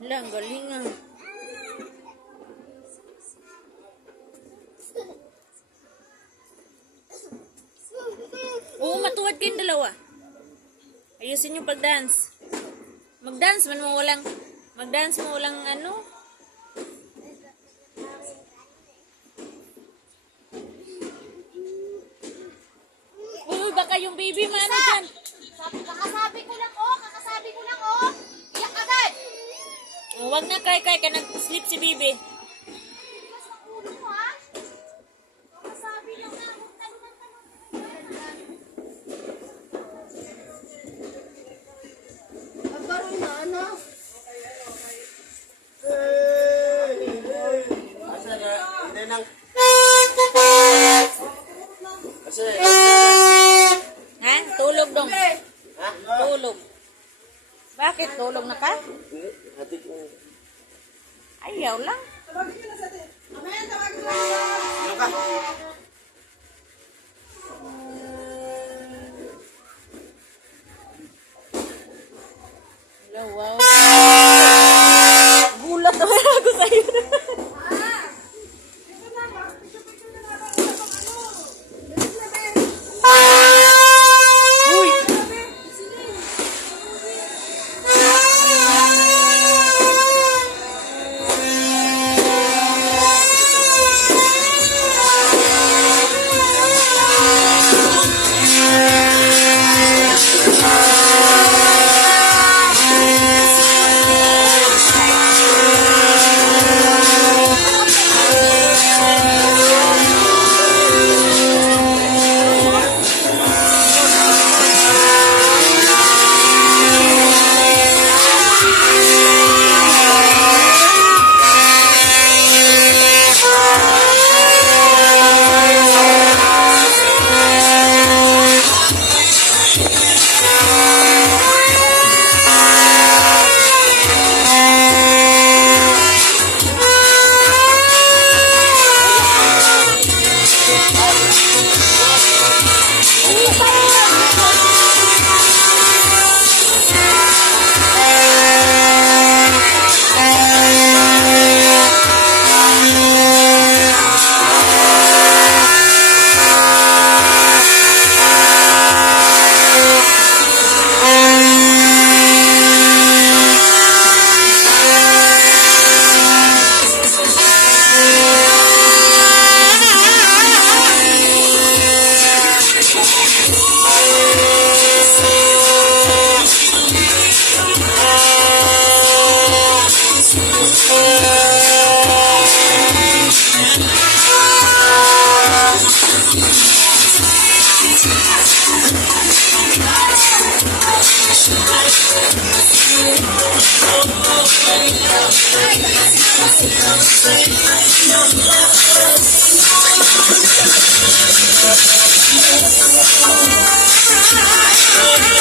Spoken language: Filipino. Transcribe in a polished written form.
Wala, ang galing ah. Oo, matuwad kayong dalawa. Ayusin yung pag-dance. Mag-dance man mo walang, mag-dance mo walang ano. Uy, baka yung baby man ano dyan. Kakasabi ko lang oh. Iyak agad. Oh, wag na kay ka nag-sleep si baby. Mas ang ulo mo ha. Kakasabi lang na akong tanong. Agbaroy na ano. Asa na? Hindi nang... Asa na? Ha? Tulog dong. Ha? Tulog. Bakit? Tulog na ka? Hindi. Hatid mo. Ayaw lang. Ano ka? Hello, wow. Gulat naman ako sa'yo. Uy! Thank you.